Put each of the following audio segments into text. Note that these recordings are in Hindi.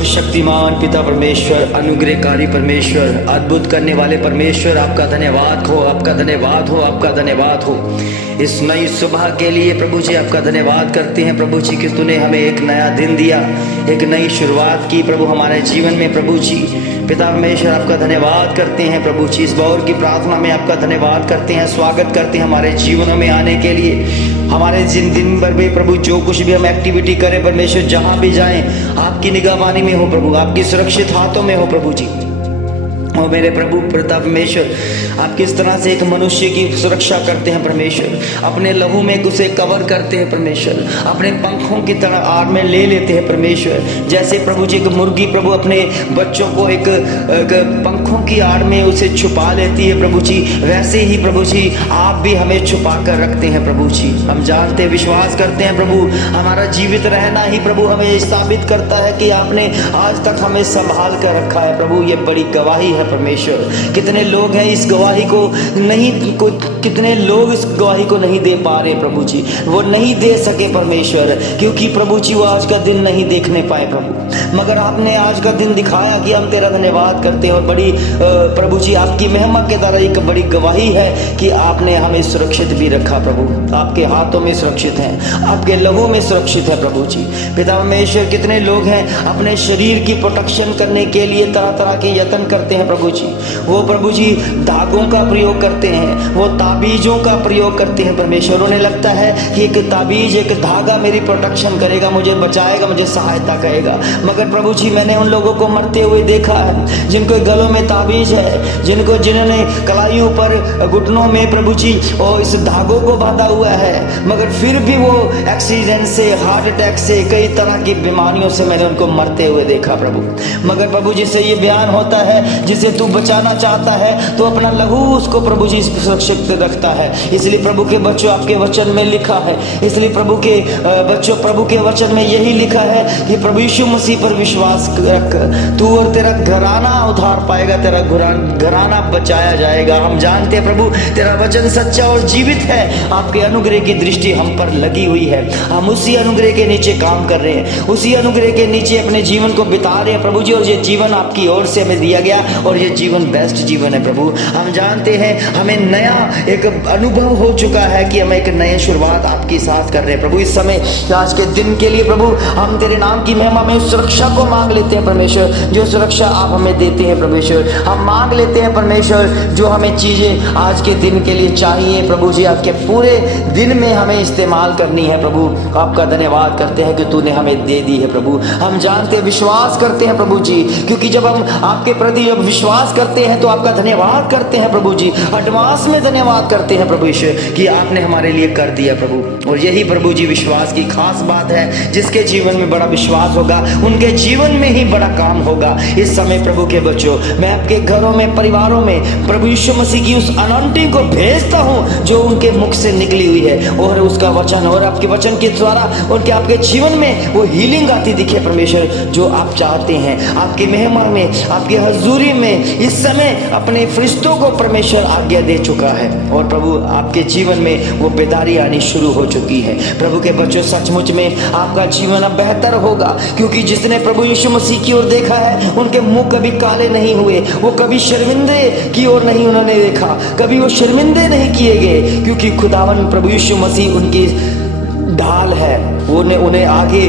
सर्वशक्तिमान पिता परमेश्वर, अनुग्रहकारी परमेश्वर, अद्भुत करने वाले परमेश्वर, आपका धन्यवाद हो, आपका धन्यवाद हो, आपका धन्यवाद हो। इस नई सुबह के लिए प्रभु जी आपका धन्यवाद करते हैं प्रभु जी कि तूने हमें एक नया दिन दिया, एक नई शुरुआत की प्रभु हमारे जीवन में। प्रभु जी पिता परमेश्वर आपका धन्यवाद करते हैं प्रभु जी। इस बौर की प्रार्थना में आपका धन्यवाद करते हैं, स्वागत करते हैं हमारे जीवनों में आने के लिए। हमारे दिन भर में प्रभु जो कुछ भी हम एक्टिविटी करें परमेश्वर, जहाँ भी जाएं आपकी निगहबानी में हो प्रभु, आपकी सुरक्षित हाथों में हो प्रभु जी। और मेरे प्रभु पिता परमेश्वर, आप किस तरह से एक मनुष्य की सुरक्षा करते हैं परमेश्वर, अपने लहू में उसे कवर करते हैं परमेश्वर, अपने पंखों की तरह आड़ में ले लेते हैं परमेश्वर। जैसे प्रभु जी एक मुर्गी प्रभु अपने बच्चों को एक पंखों की आड़ में उसे छुपा लेती है प्रभु जी, वैसे ही प्रभु जी आप भी हमें छुपा कर रखते हैं प्रभु जी। हम जानते विश्वास करते हैं प्रभु, हमारा जीवित रहना ही प्रभु हमें साबित करता है कि आपने आज तक हमें संभाल कर रखा है प्रभु। ये बड़ी गवाही है परमेश्वर। कितने लोग हैं इस गवाही को नहीं, कितने लोग इस गवाही को नहीं दे पा रहे प्रभु जी, वो नहीं दे सके परमेश्वर, क्योंकि प्रभु जी वो आज का दिन नहीं देखने पाए प्रभु। मगर आपने आज का दिन दिखाया कि हम तेरा धन्यवाद करते हैं। और बड़ी प्रभु जी आपकी महिमा के द्वारा एक बड़ी गवाही है कि आपने हमें सुरक्षित भी रखा प्रभु, आपके हाथों में सुरक्षित हैं, आपके लहू में सुरक्षित है प्रभु जी। पिता परमेश्वर कितने लोग हैं अपने शरीर की प्रोटेक्शन करने के लिए तरह तरह के यत्न करते हैं प्रभु जी। वो प्रभु जी धागों का प्रयोग करते हैं, वो ताबीजों का प्रयोग करते हैं परमेश्वर। उन्हें लगता है कि एक ताबीज, एक धागा मेरी प्रोटेक्शन करेगा, मुझे बचाएगा, मुझे सहायता करेगा। मगर प्रभु जी मैंने उन लोगों को मरते हुए देखा है जिनको गलों में ताबीज है, जिन्होंने कलाइयों पर घुटनों में प्रभु जी और इस धागों को बांधा हुआ है, मगर फिर भी वो एक्सीडेंट से, हार्ट अटैक से, कई तरह की बीमारियों से मैंने उनको मरते हुए देखा प्रभु। मगर प्रभु जी से ये बयान होता है, जिसे तू बचाना चाहता है तो अपना लहू उसको प्रभु जी सुरक्षित रखता है। इसलिए प्रभु के बच्चों आपके वचन में लिखा है, इसलिए प्रभु के बच्चों प्रभु के वचन में यही लिखा है कि प्रभु यीशु मसीह पर विश्वास रख, तू और तेरा घराना उद्धार पाएगा, तेरा घराना बचाया जाएगा। हम जानते हैं प्रभु तेरा वचन सच्चा और जीवित है, आपके अनुग्रह की दृष्टि हम पर लगी हुई है। हम उसी अनुग्रह के नीचे काम कर रहे हैं, उसी अनुग्रह के नीचे अपने जीवन को बिता रहे हैं प्रभु जी। और ये जीवन आपकी ओर से हमें दिया गया और ये जीवन बेस्ट जीवन है प्रभु। हम जानते हैं हमें नया एक अनुभव हो चुका है कि हम एक नई शुरुआत आपके साथ कर रहे हैं प्रभु। इस समय आज के दिन के लिए प्रभु हम तेरे नाम की महिमा में सुरक्षा को मांग लेते हैं परमेश्वर, जो सुरक्षा आप हमें देते हैं परमेश्वर। हम मांग लेते हैं परमेश्वर जो हमें चीजें आज के दिन के लिए चाहिए प्रभु जी, आपके पूरे दिन में हमें इस्तेमाल करनी है प्रभु। आपका धन्यवाद करते हैं कि तूने हमें दे दी है प्रभु। हम जानते हैं, विश्वास करते हैं प्रभु जी, क्योंकि जब हम आपके प्रति जब विश्वास करते हैं तो आपका धन्यवाद करते हैं प्रभु जी, एडवांस में धन्यवाद करते हैं प्रभु ईश्वर कि आपने हमारे लिए कर दिया प्रभु। और यही प्रभु जी विश्वास की खास बात है, जिसके जीवन में बड़ा विश्वास होगा उनके जीवन में ही बड़ा काम होगा। इस समय प्रभु के बच्चों, मैं आपके घरों में, परिवारों में प्रभु यीशु मसीह की उस अनॉइंटिंग को भेजता हूँ जो उनके मुख से निकली हुई है, और उसका वचन और आपके वचन के द्वारा उनके आपके जीवन में वो हीलिंग आती दिखे परमेश्वर, जो आप चाहते हैं। आपकी महिमा में, आपकी हजूरी में इस समय अपने फरिश्तों को परमेश्वर आज्ञा दे चुका है, और प्रभु आपके जीवन में वो बेदारी आनी शुरू हो चुकी है। प्रभु के बच्चों, सचमुच में आपका जीवन अब बेहतर होगा, क्योंकि जिसने प्रभु यीशु मसीह की ओर देखा है उनके मुंह कभी काले नहीं हुए, वो कभी शर्मिंदे की ओर नहीं उन्होंने देखा, कभी वो शर्मिंदे नहीं किए गए, क्योंकि खुदावन प्रभु यीशु मसीह उनकी ढाल है। उन्हें आगे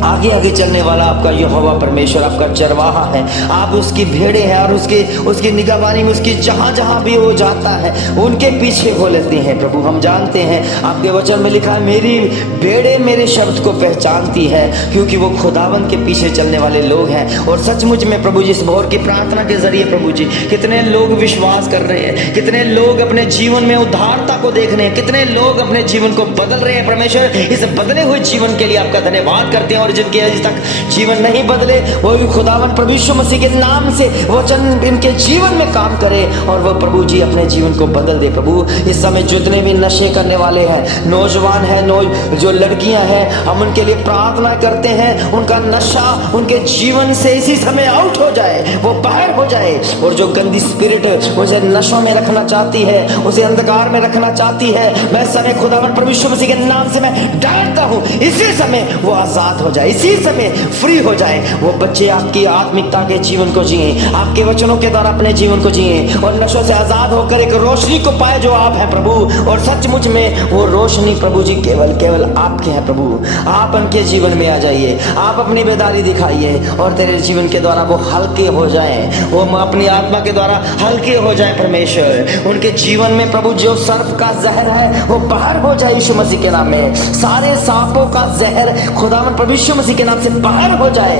आगे चलने वाला आपका यहोवा परमेश्वर आपका चरवाहा है। आप उसकी भेड़े हैं और उसकी निगहबानी में उसकी जहाँ जहाँ भी वो जाता है उनके पीछे हो लेते हैं प्रभु। हम जानते हैं आपके वचन में लिखा है, मेरी भेड़े मेरे शब्द को पहचानती है, क्योंकि वो खुदावंत के पीछे चलने वाले लोग हैं। और सचमुच में प्रभु जी इस भोर की प्रार्थना के जरिए प्रभु जी कितने लोग विश्वास कर रहे हैं, कितने लोग अपने जीवन में उद्धारता को देख रहे हैं, कितने लोग अपने जीवन को बदल रहे हैं परमेश्वर। इस बदले हुए जीवन के लिए आपका धन्यवाद करते हैं। और जिनके अभी तक जीवन नहीं बदले, वो भी खुदावन प्रभु यीशु मसीह के नाम से वचन इनके जीवन में काम करे और वो प्रभु जी अपने जीवन को बदल दे प्रभु। इस समय जितने भी नशे करने वाले हैं, नौजवान हैं, जो लड़कियां हैं, हम उनके लिए प्रार्थना करते हैं, उनका नशा उनके जीवन से इसी समय आउट हो जाए, वो बाहर हो जाए। और जो गंदी स्पिरिट उसे नशों में रखना चाहती है, उसे अंधकार में रखना चाहती है, मैं समय खुदावन प्रभु यीशु मसीह के नाम से मैं डांटता हूँ, इसी समय वो आजाद हो जाए, इसी समय फ्री हो जाए। वो बच्चे आपकी आत्मिकता के जीवन को जिए, आपके वचनों के द्वारा अपने जीवन को जिए और नशों से आजाद होकर एक रोशनी को पाए जो आप हैं प्रभु। और सचमुच में वो रोशनी प्रभु जी केवल आपके हैं प्रभु। आप उनके जीवन में आ जाइए, आप अपनी बेदारी दिखाइए और तेरे जीवन के द्वारा वो हल्के हो जाएं, वो अपनी आत्मा के द्वारा हल्के हो जाएं परमेश्वर। उनके जीवन में प्रभु जो सर्प का जहर है वो बाहर हो जाए यीशु मसीह के नाम में। सारे सांपों का जहर खुदावन प्रभु यीशु मसीह के नाम से बाहर हो जाए।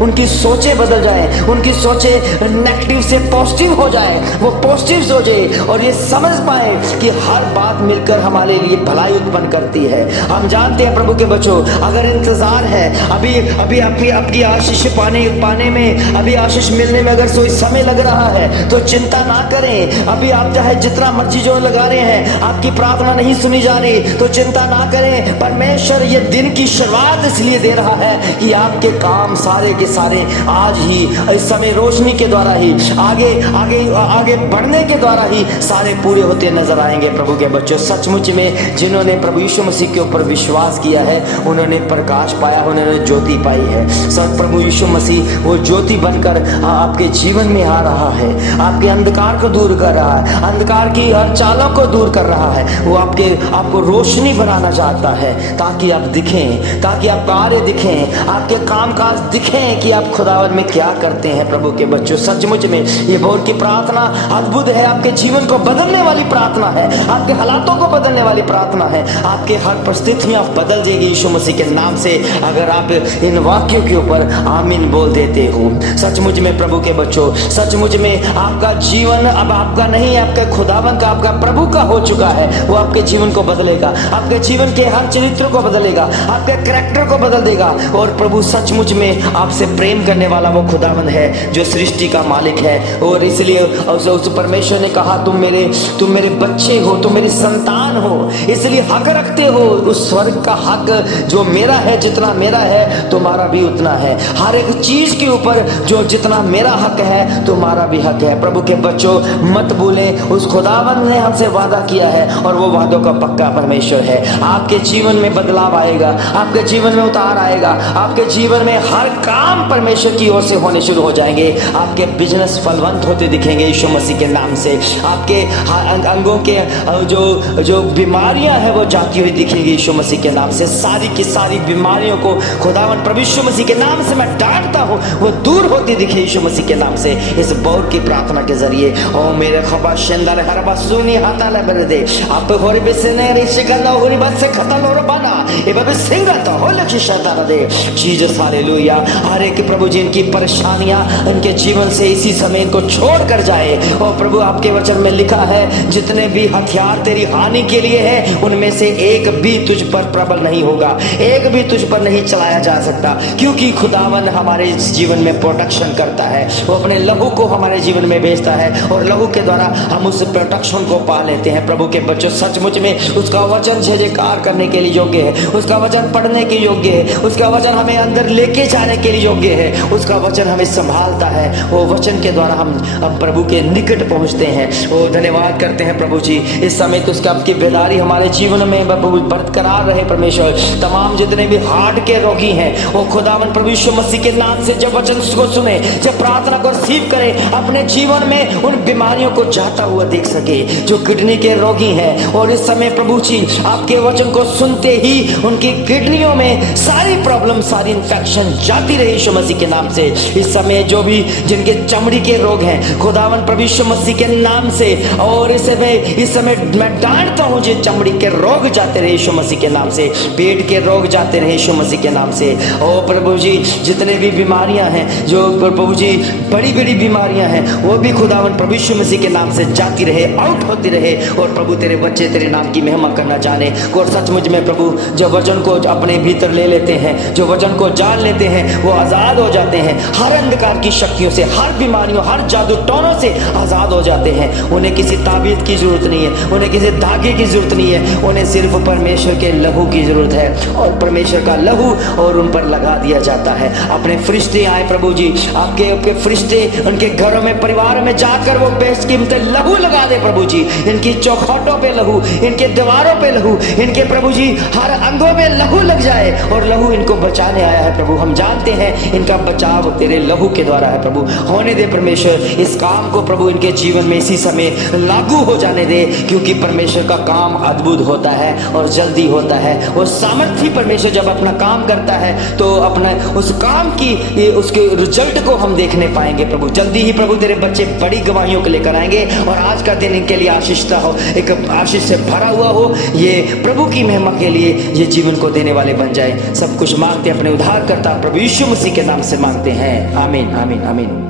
उनकी सोचें बदल जाए, उनकी सोचें नेगेटिव से पॉजिटिव हो जाए, वो पॉजिटिव सोचे और ये समझ पाए कि हर बात मिलकर हमारे लिए भलाई उत्पन्न करती है। हम जानते हैं प्रभु के बच्चों, अगर इंतजार है अभी आपकी आशीष पाने में, अभी आशीष मिलने में अगर कोई समय लग रहा है तो चिंता ना करें। अभी आप चाहे जितना मर्जी जो लगा रहे हैं, आपकी प्रार्थना नहीं सुनी जा रही तो चिंता ना करें। परमेश्वर ये दिन की शुरुआत इसलिए दे रहा है कि आपके काम सारे के सारे आज ही इस समय रोशनी के द्वारा ही आगे बढ़ने के द्वारा ही सारे पूरे होते नजर आएंगे। प्रभु के बच्चों, सचमुच में जिन्होंने प्रभु यीशु मसीह के ऊपर विश्वास किया है उन्होंने प्रकाश पाया, उन्होंने ज्योति पाई है। सब प्रभु यीशु मसीह वो ज्योति बनकर आपके जीवन में आ रहा है, आपके अंधकार को दूर कर रहा है, अंधकार की हर चालों को दूर कर रहा है। वो आपको रोशनी बनाना चाहता है ताकि आप दिखें, ताकि आप कार्य दिखें, आपके कामकाज दिखें कि आप खुदावन में क्या करते हैं। प्रभु के बच्चों, सचमुच में ये बहुत की प्रार्थना अद्भुत है, आपके जीवन को बदलने वाली प्रार्थना है, आपके हालातों को बदलने वाली प्रार्थना है। आपके हर परिस्थितियां बदल जाएगी यीशु मसीह के नाम से अगर आप इन वाक्यों के ऊपर आमीन बोल देते हो। सचमुच में प्रभु के बच्चों, सचमुच में आपका जीवन अब आपका नहीं, आपके खुदावन का, आपका प्रभु का हो चुका है। वो आपके जीवन को बदलेगा, आपके जीवन के हर चरित्र को बदलेगा, आपके कैरेक्टर को बदल देगा। और प्रभु सचमुच में आपसे प्रेम करने वाला वो खुदावन है जो सृष्टि का मालिक है। और इसलिए उस परमेश्वर ने कहा तुम मेरे बच्चे हो, तुम मेरी संतान हो, इसलिए हक रखते हो उस स्वर्ग का हक जो मेरा है, जितना मेरा है तुम्हारा भी उतना है। हर एक चीज के ऊपर जो जितना मेरा हक है तुम्हारा भी हक है। प्रभु के बच्चों, मत भूलें उस खुदावन ने हमसे वादा किया है और वो वादों का पक्का परमेश्वर है। आपके जीवन में बदलाव आएगा, आपके जीवन में उतार आएगा, आपके जीवन में हर काम परमेश्वर की ओर से होने शुरू हो जाएंगे। आपके बिजनेस फलवंत होते दिखेंगे यीशु मसीह के नाम से। आपके अंगों के जो बीमारियां हैं वो जाती हुई दिखेंगी यीशु मसीह के नाम से। सारी की सारी बीमारियों को खुदावन प्रभु यीशु मसीह के नाम से मैं डांटता हूँ, वो दूर होती दिखे यीशु मसीह के नाम से। इस बौर की प्रार्थना के जरिए ओ मेरे खबा शेंदाले हरबा सुनी हाताले बरदे आप होरी बेसने रे शिकंदा होरी बस से खतल और बना ए बाबे सिंगा तो हो लक्ष्य शताना दे जीसस हालेलुया। हर एक प्रभु जी इनकी परेशानियां उनके जीवन से इसी समय इनको छोड़ कर जाए। और प्रभु आपके वचन में लिखा है जितने भी हथियार तेरी हानि के लिए है उनमें से एक भी तुझ पर प्रबल नहीं होगा, एक भी तुझ पर नहीं चलाया जा सकता, क्योंकि खुदावन हमारे जीवन में प्रोटेक्शन करता है। वो अपने लहू को हमारे जीवन में भेजता है और लहू के द्वारा हम उस प्रोटेक्शन को पा लेते हैं। प्रभु के बच्चों, सचमुच में उसका वचन जयकार करने के लिए योग्य है, उसका वचन पढ़ने के योग्य है, उसका वचन हमें अंदर लेके जाने के लिए योग्य है, उसका वचन हमें संभालता है। वो वचन के द्वारा हम प्रभु के निकट पहुंचते हैं। वो धन्यवाद करते हैं प्रभु जी इस समय तो उसका आपकी बेदारी हमारे जीवन में बरकरार रहे। परमेश्वर तमाम जितने भी हार्ट के रोगी हैं वो खुदावन प्रभु यीशु मसीह के नाम से जब वचन को सुने, जब प्रार्थना को रिसीव करें, अपने जीवन में उन बीमारियों को जाता हुआ देख सके। जो किडनी के रोगी हैं और इस समय प्रभु जी आपके वचन को सुनते ही उनकी किडनियों में सारी प्रॉब्लम, सारी इंफेक्शन जाती रही यीशु मसीह के नाम से। इस समय जो भी जिनके चमड़ी के रोग हैं खुदावन प्रभु यीशु मसीह के नाम से, और इस समय मैं डांटता हूं जो चमड़ी के रोग जाते रहे यीशु मसीह के नाम से, पेट के रोग जाते रहे यीशु मसीह के नाम से। और प्रभु जी जितने भी बीमारियां हैं, जो प्रभु जी बड़ी बड़ी बीमारियां हैं, वो भी खुदावन प्रभु यीशु मसीह के नाम से जाती रहे, आउट होती रहे। और प्रभु तेरे बच्चे तेरे नाम की महिमा करना जाने। और सचमुच में प्रभु जो वचन को अपने भीतर ले लेते हैं, जो वचन को जान लेते हैं, वो आजाद हो जाते हैं हर अंधकार की शक्तियों से, हर बीमारियों, हर जादू टोनों से आजाद हो जाते हैं। उन्हें किसी ताबीज की जरूरत नहीं है, उन्हें किसी धागे की जरूरत नहीं है, उन्हें सिर्फ परमेश्वर के लहू की जरूरत है और परमेश्वर का लहू और उन पर लगा दिया जाता है। अपने फरिश्ते आए प्रभु जी, आपके फरिश्ते उनके घरों में, परिवार में जाकर वो बेशकीमती लहू लगा दे प्रभु जी। इनकी चौखटों पे लहू, इनके दीवारों पे लहू, इनके प्रभु जी हर अंगों में लहू लग जाए और लहू लहू इनको बचाने आया है प्रभु। हम जानते हैं इनका बचाव तेरे लहू के द्वारा है प्रभु। होने दे परमेश्वर, इस काम को प्रभु इनके जीवन में इसी समय लागू हो जाने दे, क्योंकि परमेश्वर का काम अद्भुत होता है और जल्दी होता है। वो सामर्थ्य परमेश्वर जब अपना काम करता है तो अपना उस काम की उसके रिजल्ट को हम देखने पाएंगे प्रभु। जल्दी ही प्रभु तेरे बच्चे बड़ी गवाहियों को लेकर आएंगे और आज का दिन इनके लिए आशीष हो, एक आशीष से भरा हुआ हो। ये प्रभु की महिमा के लिए ये जीवन को देने वाले बन जाए। सब कुछ मांगते अपने उद्धारकर्ता प्रभु यीशु मसीह के नाम से मांगते हैं, आमीन आमीन आमीन।